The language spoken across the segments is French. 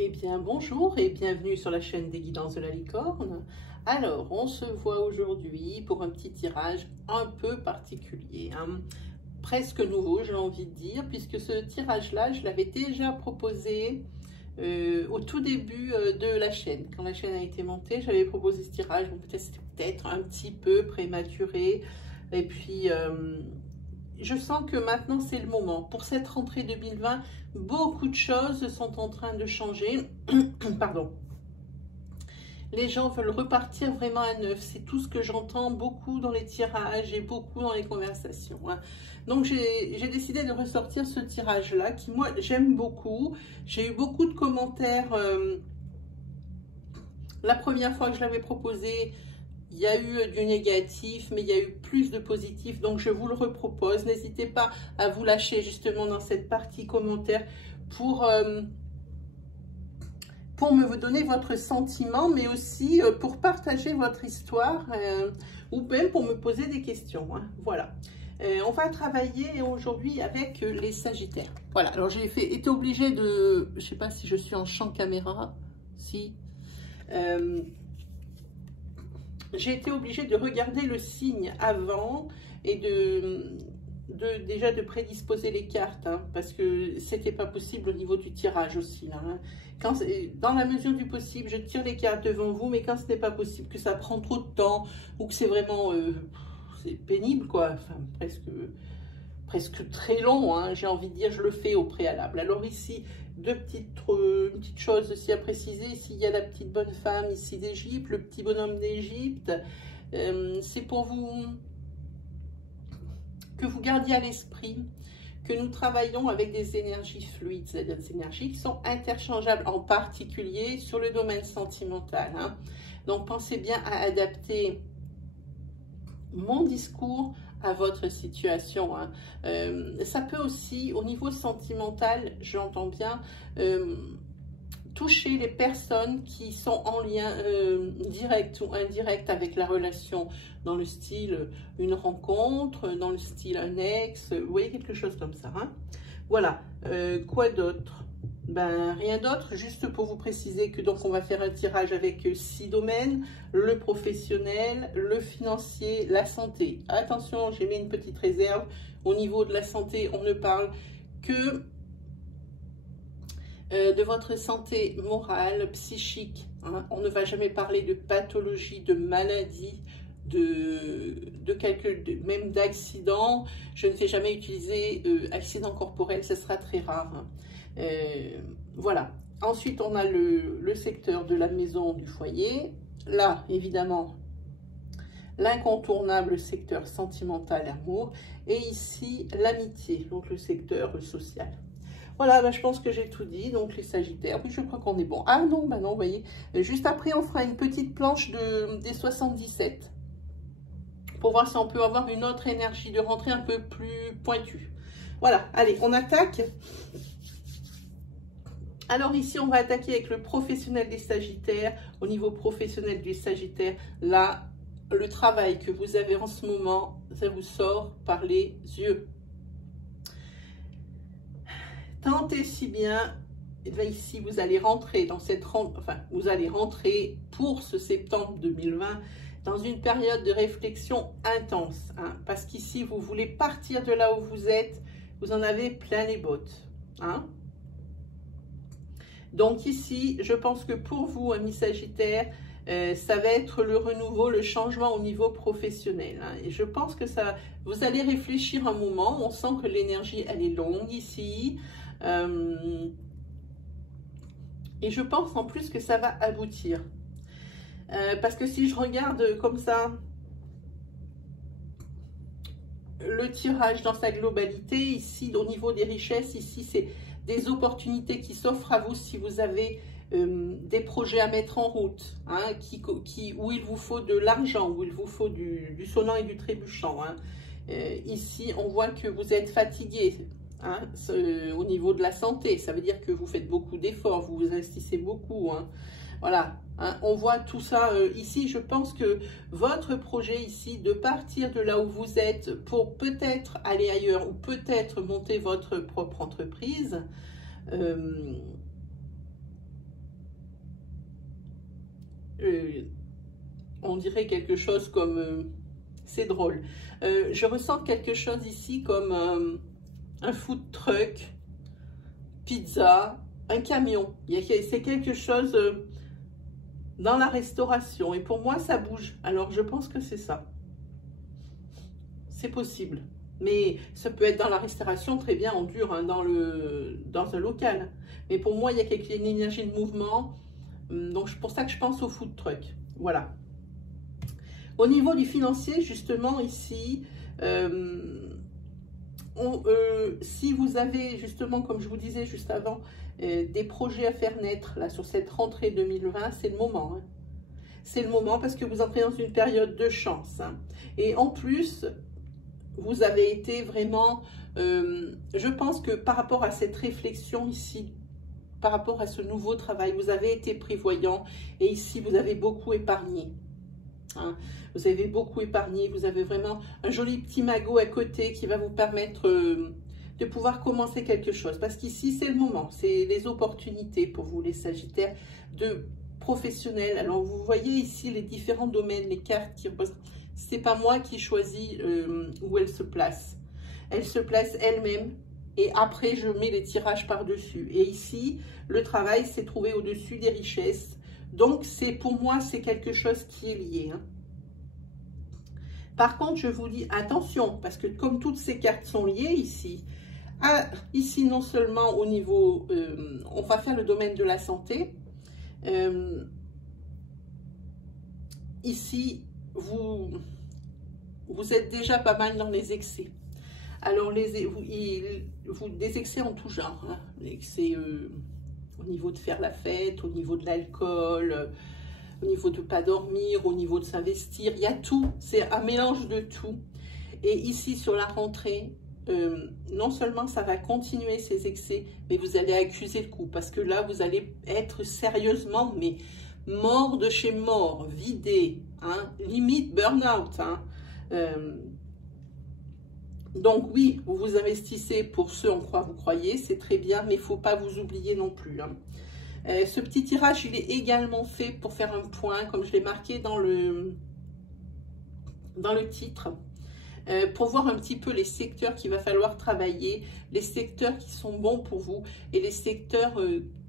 Eh bien, bonjour et bienvenue sur la chaîne des guidances de la licorne. Alors, on se voit aujourd'hui pour un petit tirage un peu particulier, hein. Presque nouveau, j'ai envie de dire, puisque ce tirage-là, je l'avais déjà proposé au tout début de la chaîne. Quand la chaîne a été montée, j'avais proposé ce tirage. Bon, c'était peut-être un petit peu prématuré. Et puis, je sens que maintenant, c'est le moment. Pour cette rentrée 2020, beaucoup de choses sont en train de changer. Pardon. Les gens veulent repartir vraiment à neuf. C'est tout ce que j'entends beaucoup dans les tirages et beaucoup dans les conversations, hein. Donc, j'ai décidé de ressortir ce tirage-là qui, moi, j'aime beaucoup. J'ai eu beaucoup de commentaires. La première fois que je l'avais proposé, il y a eu du négatif, mais il y a eu plus de positif. Donc, je vous le repropose. N'hésitez pas à vous lâcher justement dans cette partie commentaire pour me donner votre sentiment, mais aussi pour partager votre histoire ou même pour me poser des questions, hein. Voilà. On va travailler aujourd'hui avec les Sagittaires. Voilà, alors j'ai été obligée de... Je ne sais pas si je suis en champ caméra. Si. J'ai été obligée de regarder le signe avant et déjà de prédisposer les cartes, hein, parce que c'était pas possible au niveau du tirage aussi, là, hein. Dans la mesure du possible, je tire les cartes devant vous, mais quand ce n'est pas possible, que ça prend trop de temps ou que c'est vraiment c'est pénible, quoi, enfin presque très long, hein, j'ai envie de dire, je le fais au préalable. Alors ici, une petite chose aussi à préciser. Ici, il y a la petite bonne femme ici d'Égypte, le petit bonhomme d'Égypte. C'est pour vous que vous gardiez à l'esprit que nous travaillons avec des énergies fluides, c'est-à-dire des énergies qui sont interchangeables, en particulier sur le domaine sentimental, hein. Donc, pensez bien à adapter mon discours à votre situation, hein. Ça peut aussi, au niveau sentimental, j'entends bien, toucher les personnes qui sont en lien direct ou indirect avec la relation, dans le style une rencontre, dans le style un ex, vous voyez, quelque chose comme ça, hein. Voilà. Quoi d'autre? Ben, rien d'autre, juste pour vous préciser que donc on va faire un tirage avec 6 domaines, le professionnel, le financier, la santé. Attention, j'ai mis une petite réserve. Au niveau de la santé, on ne parle que de votre santé morale, psychique, hein. On ne va jamais parler de pathologie, de maladie, même d'accident. Je ne sais jamais utiliser accident corporel, ce sera très rare, hein. Voilà. Ensuite, on a le secteur de la maison, du foyer. Là, évidemment, l'incontournable secteur sentimental, amour. Et ici, l'amitié, donc le secteur social. Voilà, bah, je pense que j'ai tout dit. Donc, les Sagittaires, oui, je crois qu'on est bon. Ah non, bah non, vous voyez. Juste après, on fera une petite planche des 77. Pour voir si on peut avoir une autre énergie de rentrée un peu plus pointue. Voilà, allez, on attaque. Alors ici, on va attaquer avec le professionnel des Sagittaires. Au niveau professionnel des Sagittaires, là, le travail que vous avez en ce moment, ça vous sort par les yeux. Tant et si bien, et bien ici, vous allez rentrer dans vous allez rentrer pour ce septembre 2020 dans une période de réflexion intense, hein, parce qu'ici, vous voulez partir de là où vous êtes, vous en avez plein les bottes, hein. Donc ici, je pense que pour vous, amis Sagittaires, ça va être le renouveau, le changement au niveau professionnel, hein. Et je pense que vous allez réfléchir un moment. On sent que l'énergie, elle est longue ici. Et je pense en plus que ça va aboutir. Parce que si je regarde comme ça, le tirage dans sa globalité, ici, au niveau des richesses, ici, c'est des opportunités qui s'offrent à vous si vous avez des projets à mettre en route, hein, où il vous faut de l'argent, où il vous faut du sonnant et du trébuchant, hein. Ici, on voit que vous êtes fatigué, hein, au niveau de la santé. Ça veut dire que vous faites beaucoup d'efforts, vous vous investissez beaucoup, hein. Voilà, hein, on voit tout ça ici. Je pense que votre projet ici, de partir de là où vous êtes pour peut-être aller ailleurs ou peut-être monter votre propre entreprise, on dirait quelque chose comme... c'est drôle. Je ressens quelque chose ici comme un food truck, pizza, un camion. C'est quelque chose dans la restauration. Et pour moi, ça bouge. Alors, je pense que c'est ça. C'est possible. Mais ça peut être dans la restauration, très bien, en dur, hein, dans un local. Mais pour moi, il y a une énergie de mouvement. Donc, c'est pour ça que je pense au food truck. Voilà. Au niveau du financier, justement, ici, si vous avez, justement, comme je vous disais juste avant, des projets à faire naître, là, sur cette rentrée 2020, c'est le moment. Hein. C'est le moment parce que vous entrez dans une période de chance. Hein. Et en plus, vous avez été vraiment, je pense que par rapport à cette réflexion ici, par rapport à ce nouveau travail, vous avez été prévoyant et ici, vous avez beaucoup épargné. Hein. Vous avez beaucoup épargné, vous avez vraiment un joli petit magot à côté qui va vous permettre de pouvoir commencer quelque chose. Parce qu'ici, c'est le moment, c'est les opportunités pour vous, les Sagittaires, de professionnels. Alors, vous voyez ici les différents domaines, les cartes qui reposent. C'est pas moi qui choisis où elle se place. Elle se place elle-même et après, je mets les tirages par-dessus. Et ici, le travail s'est trouvé au-dessus des richesses. Donc, pour moi, c'est quelque chose qui est lié. Hein. Par contre, je vous dis attention, parce que comme toutes ces cartes sont liées ici, ici non seulement au niveau, on va faire le domaine de la santé, ici, vous êtes déjà pas mal dans les excès. Alors, des excès en tout genre, hein, l'excès au niveau de faire la fête, au niveau de l'alcool, au niveau de ne pas dormir, au niveau de s'investir, il y a tout, c'est un mélange de tout. Et ici, sur la rentrée, non seulement ça va continuer ces excès, mais vous allez accuser le coup, parce que là, vous allez être sérieusement, mais mort de chez mort, vidé, hein, limite burn-out. Hein. Donc oui, vous vous investissez pour ceux en quoi vous croyez, c'est très bien, mais il ne faut pas vous oublier non plus. Hein. Ce petit tirage, il est également fait pour faire un point, comme je l'ai marqué dans le titre, pour voir un petit peu les secteurs qu'il va falloir travailler, les secteurs qui sont bons pour vous et les secteurs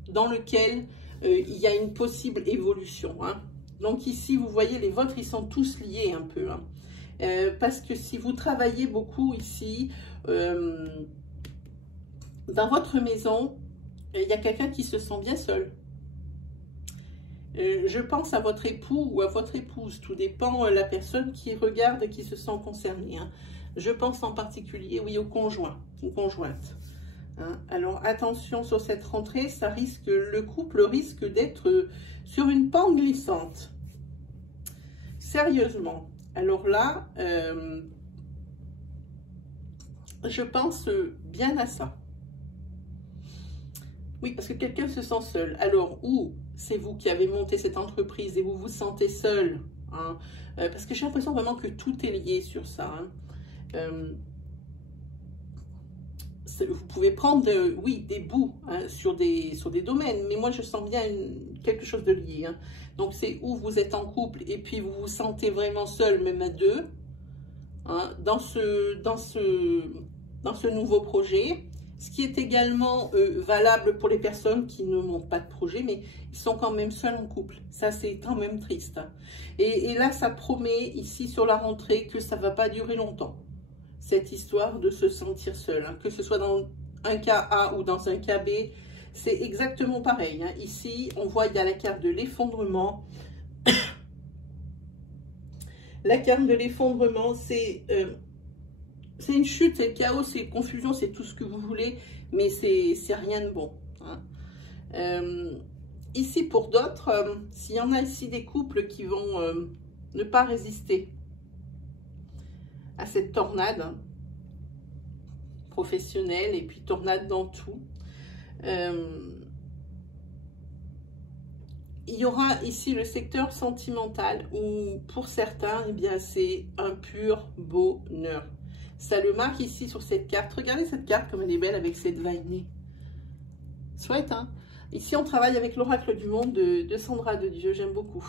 dans lesquels il y a une possible évolution. Hein. Donc ici, vous voyez, les vôtres, ils sont tous liés un peu. Hein. Parce que si vous travaillez beaucoup ici, dans votre maison, il y a quelqu'un qui se sent bien seul. Je pense à votre époux ou à votre épouse, tout dépend de la personne qui regarde et qui se sent concernée. Hein. Je pense en particulier, oui, au conjoint, aux conjointes. Hein. Alors attention sur cette rentrée, le couple risque d'être sur une pente glissante. Sérieusement. Alors là, je pense bien à ça. Oui, parce que quelqu'un se sent seul. Alors, ou c'est vous qui avez monté cette entreprise et vous vous sentez seul. Hein, parce que j'ai l'impression vraiment que tout est lié sur ça. Hein. Vous pouvez prendre, oui, des bouts hein, sur des domaines. Mais moi, je sens bien quelque chose de lié. Hein. Donc, c'est où vous êtes en couple et puis vous vous sentez vraiment seul, même à deux. Hein, dans ce nouveau projet. Ce qui est également valable pour les personnes qui ne montent pas de projet, mais ils sont quand même seuls en couple. Ça, c'est quand même triste. Et là, ça promet, ici, sur la rentrée, que ça ne va pas durer longtemps. Cette histoire de se sentir seul. Hein. Que ce soit dans un cas A ou dans un cas B, c'est exactement pareil. Hein. Ici, on voit, il y a la carte de l'effondrement. La carte de l'effondrement, c'est une chute, c'est le chaos, c'est confusion, c'est tout ce que vous voulez, mais c'est rien de bon. Hein. Ici, pour d'autres, s'il y en a ici des couples qui vont ne pas résister à cette tornade hein, professionnelle et puis tornade dans tout, il y aura ici le secteur sentimental où pour certains, eh bien, c'est un pur bonheur. Ça le marque ici sur cette carte. Regardez cette carte comme elle est belle avec cette vainée. Chouette, hein? Ici, on travaille avec l'oracle du monde de Sandra de Dieu. J'aime beaucoup.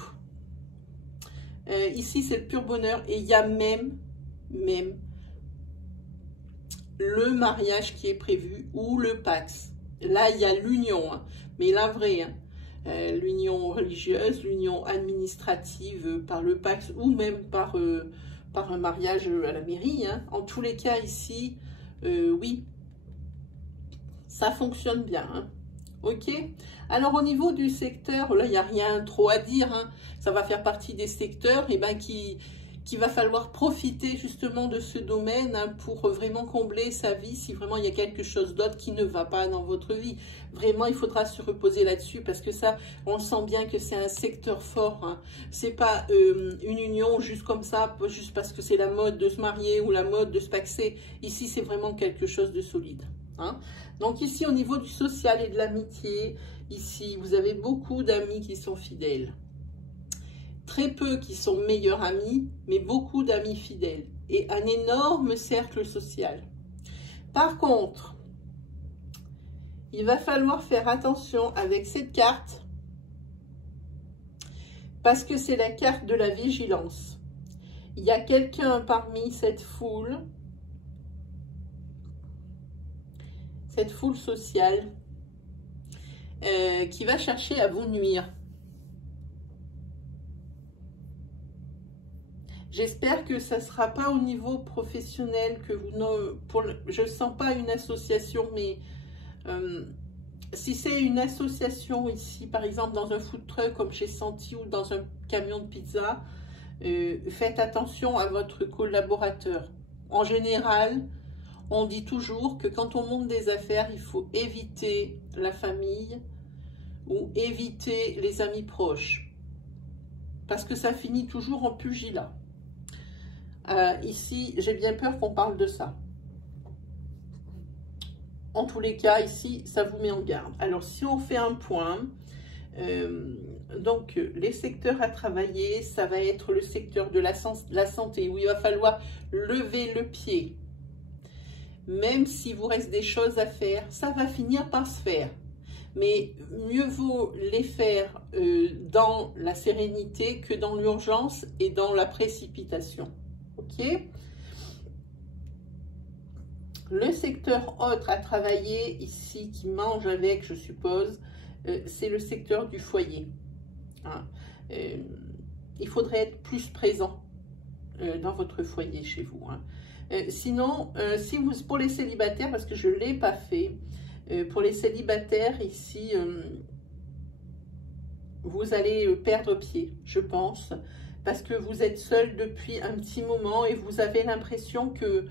Ici, c'est le pur bonheur. Et il y a même le mariage qui est prévu ou le Pax. Là, il y a l'union, hein, mais la vraie, hein, l'union religieuse, l'union administrative par le Pax ou même par un mariage à la mairie. Hein. En tous les cas, ici, oui, ça fonctionne bien. Hein. Ok. Alors, au niveau du secteur, là, il n'y a rien trop à dire. Hein. Ça va faire partie des secteurs qu'il va falloir profiter justement de ce domaine hein, pour vraiment combler sa vie si vraiment il y a quelque chose d'autre qui ne va pas dans votre vie. Vraiment, il faudra se reposer là-dessus parce que ça, on sent bien que c'est un secteur fort. Hein. C'est pas une union juste comme ça, juste parce que c'est la mode de se marier ou la mode de se paxer. Ici, c'est vraiment quelque chose de solide. Hein. Donc ici, au niveau du social et de l'amitié, ici, vous avez beaucoup d'amis qui sont fidèles. Très peu qui sont meilleurs amis, mais beaucoup d'amis fidèles. Et un énorme cercle social. Par contre, il va falloir faire attention avec cette carte, parce que c'est la carte de la vigilance. Il y a quelqu'un parmi cette foule sociale, qui va chercher à vous nuire. J'espère que ça ne sera pas au niveau professionnel que vous... je ne sens pas une association, mais si c'est une association ici, par exemple dans un food truck comme j'ai senti ou dans un camion de pizza, faites attention à votre collaborateur. En général, on dit toujours que quand on monte des affaires, il faut éviter la famille ou éviter les amis proches. Parce que ça finit toujours en pugilat. Ici, j'ai bien peur qu'on parle de ça. En tous les cas, ici, ça vous met en garde. Alors, si on fait un point, donc les secteurs à travailler, ça va être le secteur de la santé, où il va falloir lever le pied. Même s'il vous reste des choses à faire, ça va finir par se faire. Mais mieux vaut les faire dans la sérénité que dans l'urgence et dans la précipitation. Ok. Le secteur autre à travailler ici, qui mange avec, je suppose, c'est le secteur du foyer. Hein. Il faudrait être plus présent dans votre foyer chez vous. Hein. Sinon, pour les célibataires, parce que je ne l'ai pas fait, pour les célibataires ici, vous allez perdre pied, je pense, parce que vous êtes seul depuis un petit moment et vous avez l'impression que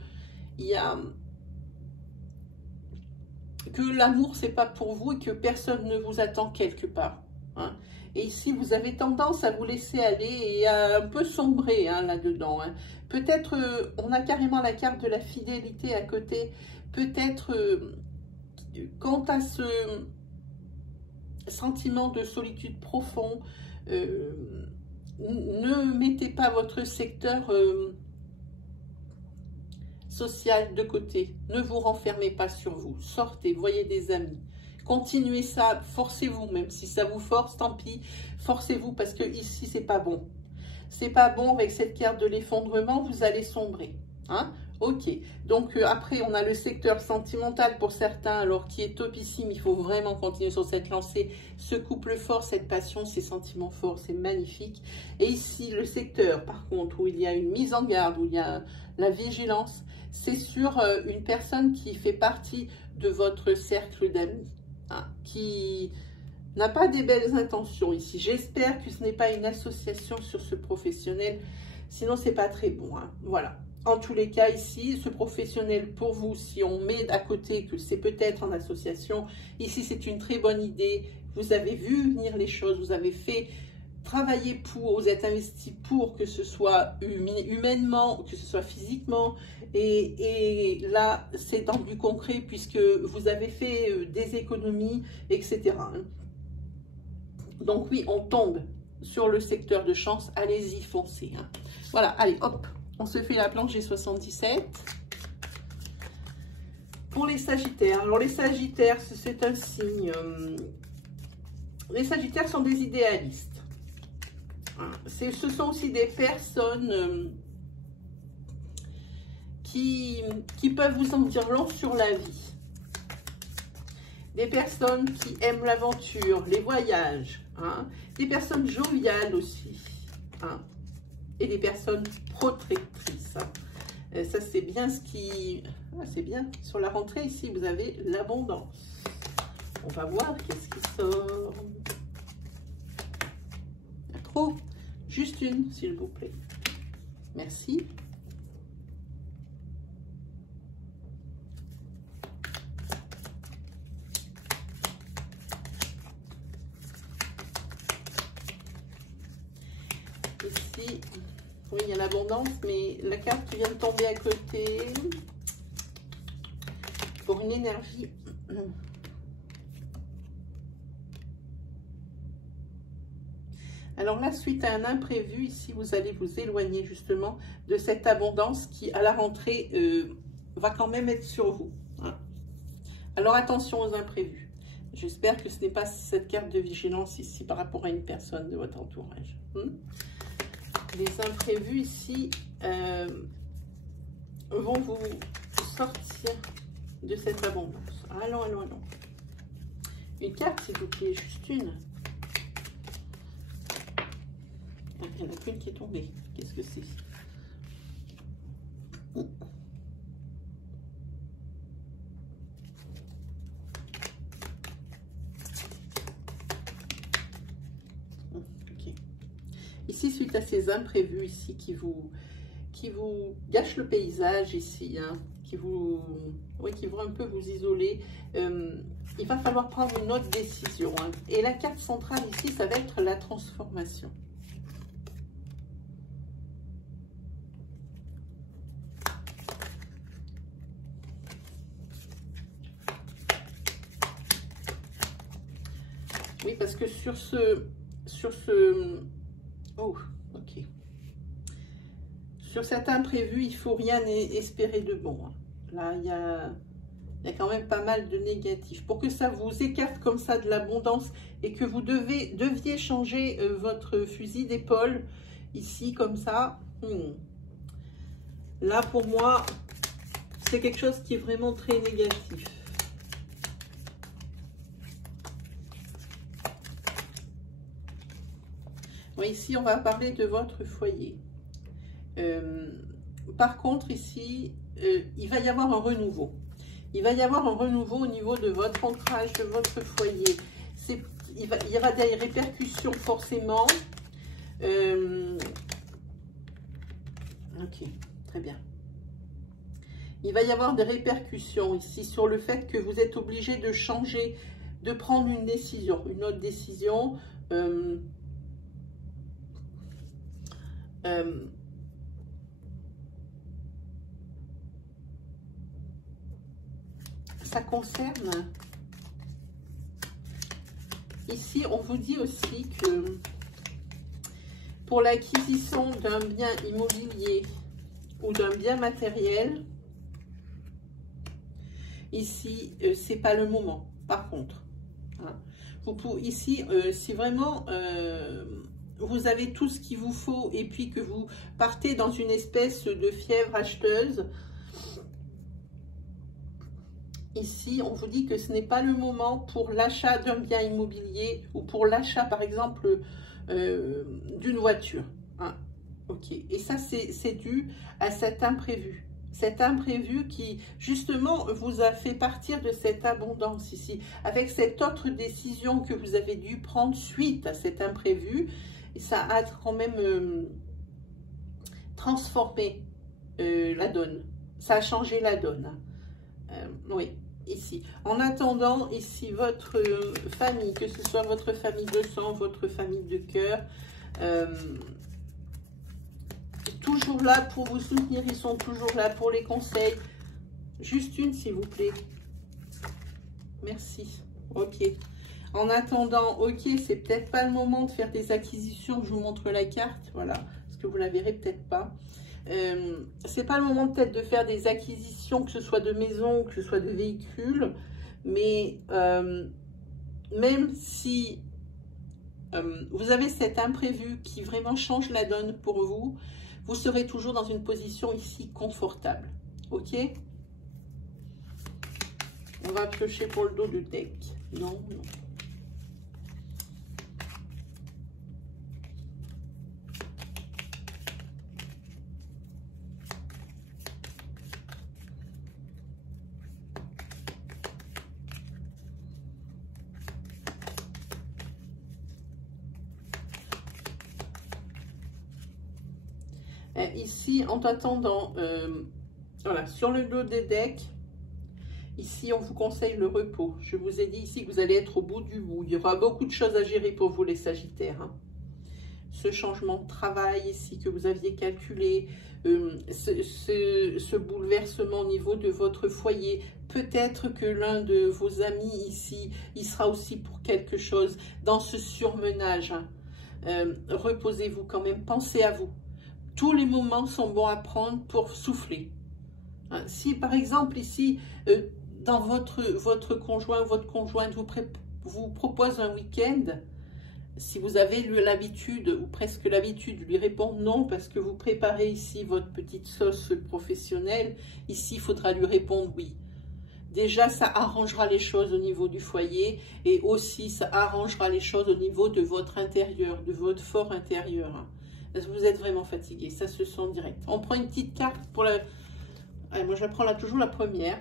l'amour, c'est pas pour vous et que personne ne vous attend quelque part. Hein. Et ici, vous avez tendance à vous laisser aller et à un peu sombrer hein, là-dedans. Hein. Peut-être, on a carrément la carte de la fidélité à côté. Peut-être, quant à ce sentiment de solitude profond, ne mettez pas votre secteur social de côté. Ne vous renfermez pas sur vous. Sortez, voyez des amis. Continuez ça, forcez-vous, même si ça vous force, tant pis, forcez-vous parce que ici, c'est pas bon. C'est pas bon avec cette carte de l'effondrement, vous allez sombrer. Hein? Ok, donc après, on a le secteur sentimental pour certains, alors qui est topissime, il faut vraiment continuer sur cette lancée. Ce couple fort, cette passion, ces sentiments forts, c'est magnifique. Et ici, le secteur, par contre, où il y a une mise en garde, où il y a la vigilance, c'est sur une personne qui fait partie de votre cercle d'amis, hein, qui n'a pas des belles intentions ici. J'espère que ce n'est pas une association sur ce professionnel, sinon c'est pas très bon. Hein. Voilà. En tous les cas, ici, ce professionnel, pour vous, si on met à côté que c'est peut-être en association, ici, c'est une très bonne idée. Vous avez vu venir les choses, vous avez fait travailler pour, vous êtes investi pour que ce soit humainement, que ce soit physiquement. Et là, c'est dans du concret puisque vous avez fait des économies, etc. Donc oui, on tombe sur le secteur de chance. Allez-y, foncez. Hein. Voilà, allez, hop. On se fait la planche G77. Pour les Sagittaires. Alors, les Sagittaires, c'est un signe. Les Sagittaires sont des idéalistes. Ce sont aussi des personnes qui peuvent vous en dire long sur la vie. Des personnes qui aiment l'aventure, les voyages, hein, des personnes joviales aussi, hein, et des personnes protectrices. Hein. Ça, c'est bien ce qui... Ah, c'est bien. Sur la rentrée, ici, vous avez l'abondance. On va voir qu'est-ce qui sort. Trop. Juste une, s'il vous plaît. Merci. Ici, oui, il y a l'abondance, mais la carte vient de tomber à côté pour une énergie. Alors là, suite à un imprévu, ici, vous allez vous éloigner justement de cette abondance qui, à la rentrée, va quand même être sur vous. Hein. Alors attention aux imprévus. J'espère que ce n'est pas cette carte de vigilance ici par rapport à une personne de votre entourage. Les imprévus ici vont vous sortir de cette abondance. Allons, allons, allons. Une carte, s'il vous plaît, juste une. Ah, il n'y en a qu'une qui est tombée. Qu'est-ce que c'est? Ici, suite à ces imprévus ici qui vous gâchent le paysage ici, hein, qui vont un peu vous isoler, il va falloir prendre une autre décision. Hein. Et la carte centrale ici, ça va être la transformation. Oui, parce que sur ce oh, ok. Sur cet imprévu, il ne faut rien espérer de bon. Hein. Là, il y a quand même pas mal de négatifs. Pour que ça vous écarte comme ça de l'abondance et que vous deviez changer votre fusil d'épaule, ici, comme ça, là, pour moi, c'est quelque chose qui est vraiment très négatif. Bon, ici, on va parler de votre foyer. Par contre, ici, il va y avoir un renouveau. Il va y avoir un renouveau au niveau de votre ancrage, de votre foyer. Il y aura des répercussions forcément. Ok, très bien. Il va y avoir des répercussions ici sur le fait que vous êtes obligé de changer, de prendre une décision, une autre décision. Ça concerne, ici on vous dit aussi que pour l'acquisition d'un bien immobilier ou d'un bien matériel, ici c'est pas le moment. Par contre, hein, ici si vraiment vous avez tout ce qu'il vous faut et puis que vous partez dans une espèce de fièvre acheteuse, ici, on vous dit que ce n'est pas le moment pour l'achat d'un bien immobilier ou pour l'achat, par exemple, d'une voiture. Hein. Ok. Et ça, c'est dû à cet imprévu. Cet imprévu qui, justement, vous a fait partir de cette abondance ici. Avec cette autre décision que vous avez dû prendre suite à cet imprévu, ça a quand même transformé la donne. Ça a changé la donne. Oui, ici. En attendant, ici, votre famille, que ce soit votre famille de sang, votre famille de cœur, toujours là pour vous soutenir, ils sont toujours là pour les conseils. Juste une, s'il vous plaît. Merci. Ok. En attendant, ok, c'est peut-être pas le moment de faire des acquisitions. Je vous montre la carte, voilà, parce que vous la verrez peut-être pas. C'est pas le moment peut-être de faire des acquisitions, que ce soit de maison, que ce soit de véhicules, mais même si vous avez cet imprévu qui vraiment change la donne pour vous, vous serez toujours dans une position ici confortable. Ok? On va piocher pour le dos du deck. Non, non. Ici, en attendant, voilà, sur le dos des decks, ici, on vous conseille le repos. Je vous ai dit ici que vous allez être au bout du bout. Il y aura beaucoup de choses à gérer pour vous, les Sagittaires. Hein. Ce changement de travail ici que vous aviez calculé, ce bouleversement au niveau de votre foyer. Peut-être que l'un de vos amis ici, il sera aussi pour quelque chose dans ce surmenage. Hein. Reposez-vous quand même, pensez à vous. Tous les moments sont bons à prendre pour souffler. Hein, si par exemple ici, dans votre conjoint ou votre conjointe vous propose un week-end, si vous avez l'habitude ou presque l'habitude de lui répondre non parce que vous préparez ici votre petite sauce professionnelle, ici il faudra lui répondre oui. Déjà ça arrangera les choses au niveau du foyer et aussi ça arrangera les choses au niveau de votre intérieur, de votre fort intérieur. Hein. Parce que vous êtes vraiment fatigué, ça se sent direct. On prend une petite carte pour la... Allez, moi je prends là toujours la première.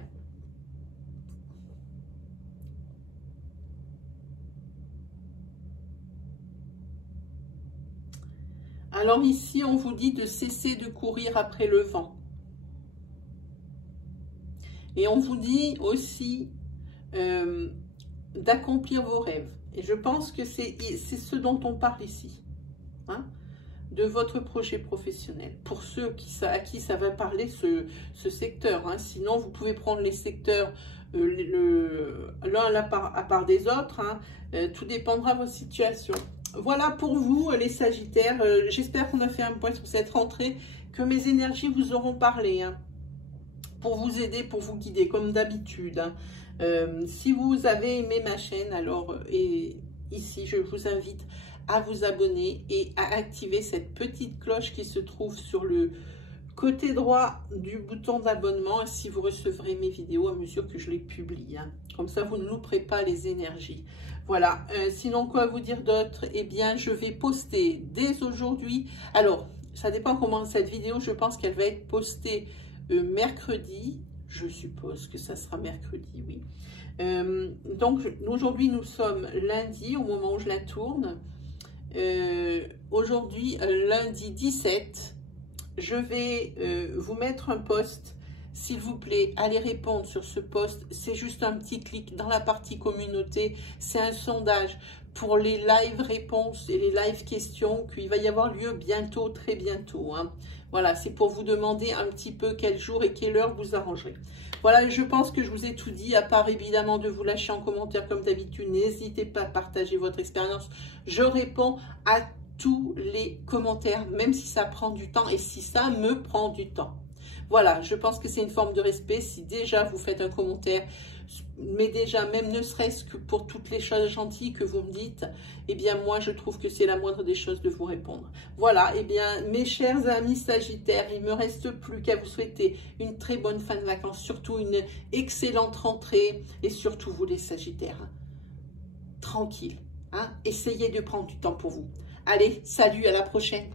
Alors ici, on vous dit de cesser de courir après le vent. Et on vous dit aussi d'accomplir vos rêves. Et je pense que c'est ce dont on parle ici. Hein, de votre projet professionnel. Pour ceux à qui ça va parler ce secteur. Hein. Sinon, vous pouvez prendre les secteurs l'un à part des autres. Hein. Tout dépendra de votre situation. Voilà pour vous, les Sagittaires. J'espère qu'on a fait un point sur cette rentrée, que mes énergies vous auront parlé. Hein, pour vous aider, pour vous guider, comme d'habitude. Hein. Si vous avez aimé ma chaîne, alors ici, je vous invite à vous abonner et à activer cette petite cloche qui se trouve sur le côté droit du bouton d'abonnement si vous recevrez mes vidéos à mesure que je les publie. Hein. Comme ça, vous ne louperez pas les énergies. Voilà. Sinon, quoi vous dire d'autre? Eh bien, je vais poster dès aujourd'hui. Alors, ça dépend comment cette vidéo, je pense qu'elle va être postée mercredi. Je suppose que ça sera mercredi, oui. Donc, aujourd'hui, nous sommes lundi au moment où je la tourne. Aujourd'hui, lundi 17, je vais vous mettre un post. S'il vous plaît, allez répondre sur ce post. C'est juste un petit clic dans la partie communauté. C'est un sondage pour les live réponses et les live questions qu'il va y avoir lieu bientôt, très bientôt. Hein. Voilà, c'est pour vous demander un petit peu quel jour et quelle heure vous arrangerez. Voilà, je pense que je vous ai tout dit, à part évidemment de vous lâcher en commentaire comme d'habitude. N'hésitez pas à partager votre expérience. Je réponds à tous les commentaires, même si ça prend du temps et si ça me prend du temps. Voilà, je pense que c'est une forme de respect. Si déjà vous faites un commentaire, mais déjà même ne serait-ce que pour toutes les choses gentilles que vous me dites, eh bien moi je trouve que c'est la moindre des choses de vous répondre. Voilà, eh bien mes chers amis Sagittaires, il ne me reste plus qu'à vous souhaiter une très bonne fin de vacances, surtout une excellente rentrée et surtout vous les Sagittaires, tranquille, hein, essayez de prendre du temps pour vous. Allez, salut, à la prochaine.